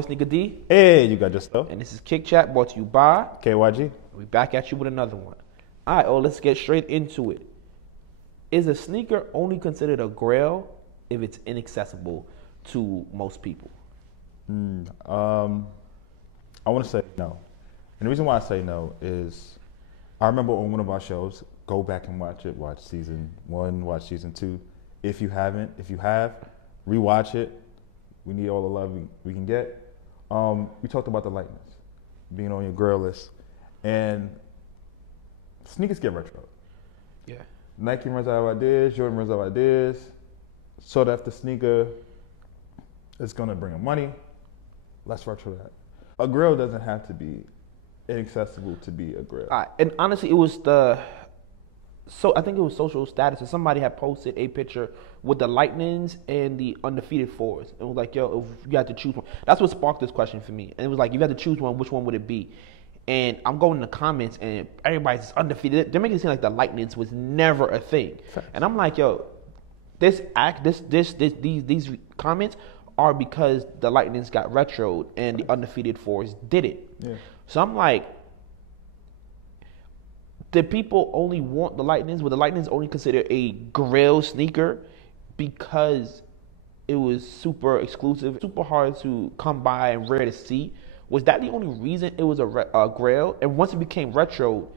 boy Sneaker D, Hey, you got your stuff. and this is Kick Chat brought to you by. KYG. We back at you with another one. All right, let's get straight into it. Is a sneaker only considered a grail if it's inaccessible to most people? I want to say no. And the reason why I say no is I remember on one of our shows, go back and watch it. Watch season 1, watch season 2. If you haven't, if you have, rewatch it. We need all the love we can get. We talked about the lightness, being on your grail list. And sneakers get retro. Yeah. Nike runs out of ideas, Jordan runs out of ideas. So that if the sneaker is going to bring them money, let's retro that. A grail doesn't have to be inaccessible to be a grail. All right, and honestly, it was I think it was social status, and somebody had posted a picture with the Lightnings and the undefeated fours. It was like, yo, if you had to choose one, that's what sparked this question for me. And it was like, if you had to choose one, which one would it be? And I'm going in the comments, and everybody's undefeated. They're making it seem like the Lightnings was never a thing. And I'm like, yo, these comments are because the Lightnings got retroed and the undefeated fours did it. Yeah. So I'm like, did people only want the Lightnings? Were the Lightnings only considered a grail sneaker because it was super exclusive, super hard to come by and rare to see? Was that the only reason it was a grail? And once it became retro,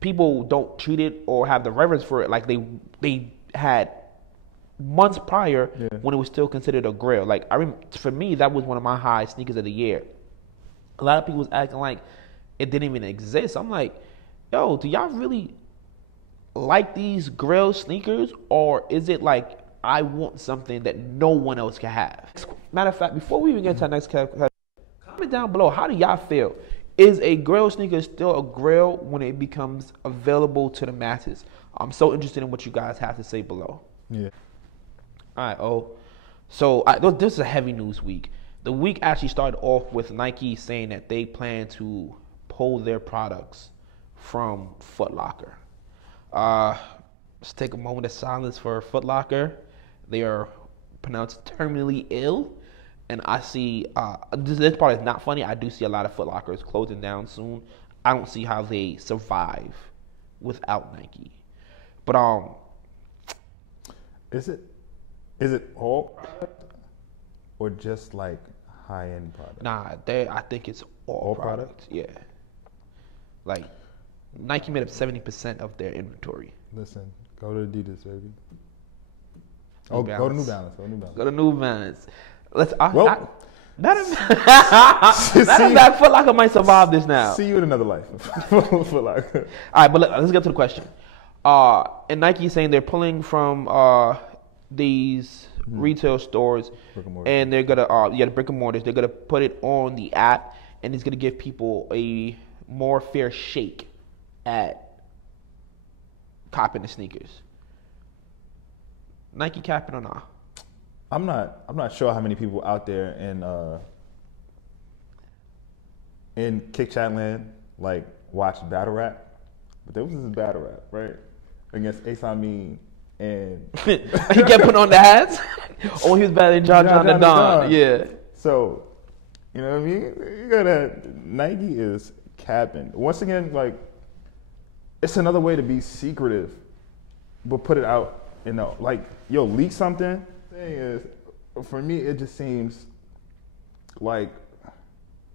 people don't treat it or have the reverence for it like they had months prior when it was still considered a grail. Like for me, that was one of my high sneakers of the year. A lot of people was acting like it didn't even exist. I'm like, yo, do y'all really like these grail sneakers, or is it like I want something that no one else can have? Matter of fact, before we even get to our next category, comment down below, how do y'all feel? Is a grail sneaker still a grail when it becomes available to the masses? I'm so interested in what you guys have to say below. Yeah. All right, so this is a heavy news week. The week actually started off with Nike saying that they plan to pull their products from Foot Locker. Let's take a moment of silence for Foot Locker. They are pronounced terminally ill. And I see, this part is not funny. I do see a lot of Foot Lockers closing down soon. I don't see how they survive without Nike. But Is it all product or just like high-end product? nah, I think it's all product. Yeah. Like, Nike made up 70% of their inventory. Listen, go to Adidas, baby. New Go to New Balance. Balance. Go to New Balance. Not a bad Foot Locker might survive this now. See you in another life. Foot Locker. All right, but let's get to the question. And Nike is saying they're pulling from these retail stores, and they're gonna the brick and mortars. They're gonna put it on the app, and it's gonna give people a more fair shake at copping the sneakers. Nike capping or not? I'm not sure how many people out there in Kick Chat land like watch battle rap, but there was this battle rap right against Ace Amin and He kept putting on the hats. Oh, he was battling John the Don. Yeah. So, you know what I mean? You gotta Nike is capping once again. Like, it's another way to be secretive, but put it out. You know, like, yo, leak something. Thing is, for me, it just seems like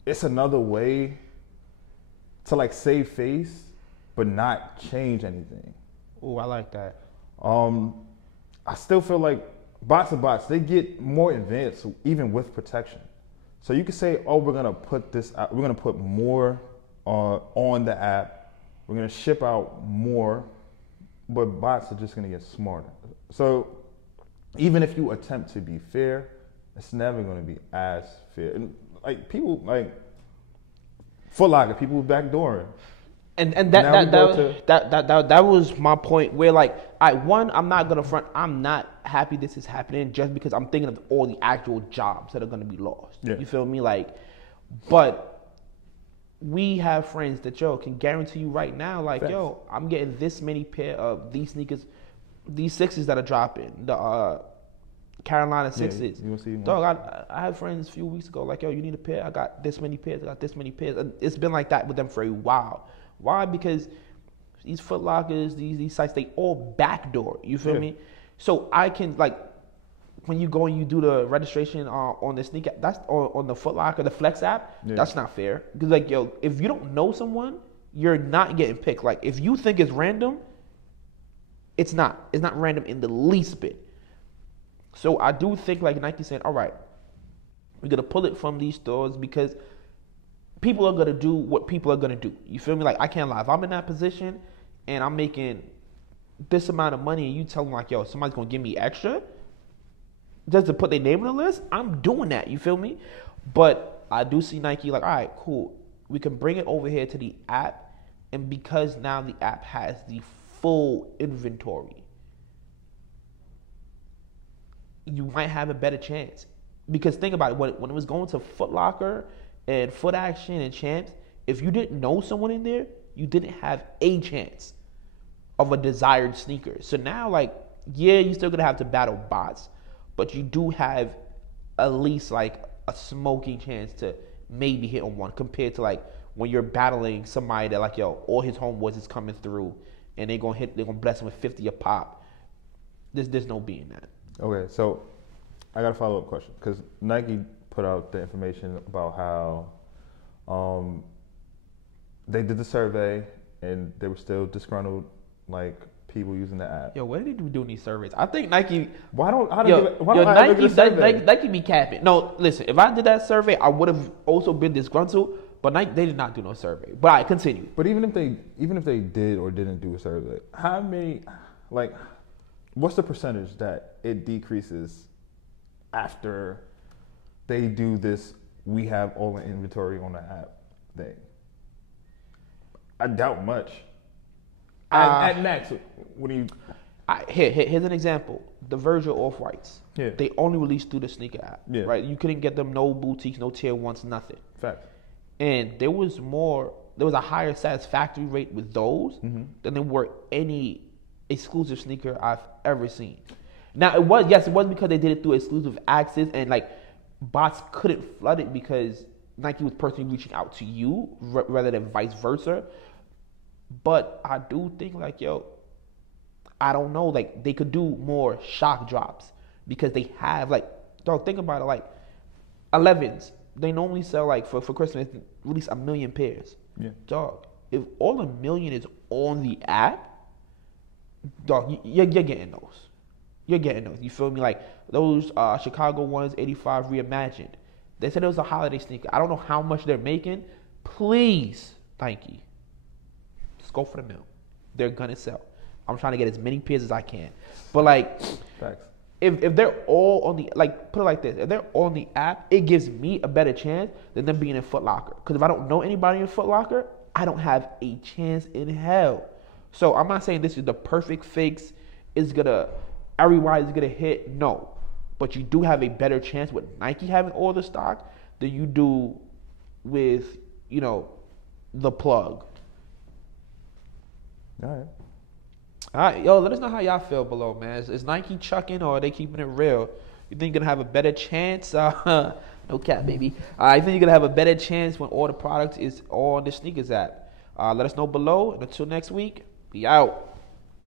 it's another way to like save face, but not change anything. Oh, I like that. I still feel like bots, they get more advanced even with protection. So you could say, oh, we're gonna put this out, we're gonna put more on the app, we're gonna ship out more, but bots are just gonna get smarter. So even if you attempt to be fair, it's never gonna be as fair. And like people like Foot Locker, people backdooring. And that was my point where, like, I'm not gonna front. I'm not happy this is happening just because I'm thinking of all the actual jobs that are gonna be lost. Yeah. You feel me? Like, but we have friends that can guarantee you right now, like, Facts. I'm getting this many pair of these sneakers, these sixes that are dropping, the Carolina Yeah, Sixers. you gonna see one. Dog, I had friends a few weeks ago like, yo, you need a pair? I got this many pairs. I got this many pairs. And it's been like that with them for a while. Why? Because these Foot Lockers, these sites, they all backdoor. You feel Yeah. me? So I can like, when you go and you do the registration on the sneaker, that's on the Foot Locker, the Flex app. Yeah. That's not fair. Because like, yo, if you don't know someone, you're not getting picked. Like, if you think it's random, it's not. It's not random in the least bit. So I do think like Nike saying, all right, we're gonna pull it from these stores because people are gonna do what people are gonna do. You feel me? Like, I can't lie. If I'm in that position and I'm making this amount of money and you tell them like, yo, somebody's gonna give me extra just to put their name on the list, I'm doing that. You feel me? But I do see Nike like, all right, cool. We can bring it over here to the app, and because now the app has the full inventory, you might have a better chance. Because think about it, when it was going to Foot Locker and Foot Action and Champs, if you didn't know someone in there, you didn't have a chance of a desired sneaker. So now, like, yeah, you're still gonna have to battle bots, but you do have at least like a smoking chance to maybe hit on one, compared to like when you're battling somebody that like, yo, all his homeboys is coming through and they're gonna bless him with 50 a pop. There's no being that. Okay, so I got a follow-up question because Nike put out the information about how they did the survey and they were still disgruntled, like people using the app. Yo, what did they do doing these surveys? I think Nike. Why don't I Yo, look at Nike, a survey? Nike be capping. No, listen. If I did that survey, I would have also been disgruntled. But Nike, they did not do no survey. But I continue. But even if they did or didn't do a survey, how many, like, what's the percentage that it decreases after they do this? We have all the inventory on the app thing. I doubt much. At max, what do you? Here's an example. The Virgil Off-Whites. Yeah. They only released through the sneaker app. Yeah. Right? You couldn't get them no boutiques, no tier ones, nothing. Fact. And there was a higher satisfactory rate with those than there were any exclusive sneaker I've ever seen. Now it was because they did it through exclusive access and like bots couldn't flood it because Nike was personally reaching out to you rather than vice versa. But I do think like, yo, I don't know, like they could do more shock drops because they have like, dog, think about it, like 11s. They normally sell like for Christmas, release 1 million pairs. Yeah. Dog, if all 1 million is on the app, dog, you're getting those. You're getting those. You feel me? Like those Chicago ones, 85 reimagined. They said it was a holiday sneaker. I don't know how much they're making. Please, Nike, just go for the mill. They're gonna sell. I'm trying to get as many pairs as I can. But like, Facts. if they're all on the, like, put it like this, if they're on the app, it gives me a better chance than them being in Foot Locker. Because if I don't know anybody in Foot Locker, I don't have a chance in hell. So I'm not saying this is the perfect fix. Everybody's gonna hit. No. But you do have a better chance with Nike having all the stock than you do with, the plug. All right. All right, yo, let us know how y'all feel below, man. Is Nike chucking or are they keeping it real? You think you're going to have a better chance? No cap, baby. I think you're going to have a better chance when all the product is on the sneakers app. Let us know below. And until next week, be out.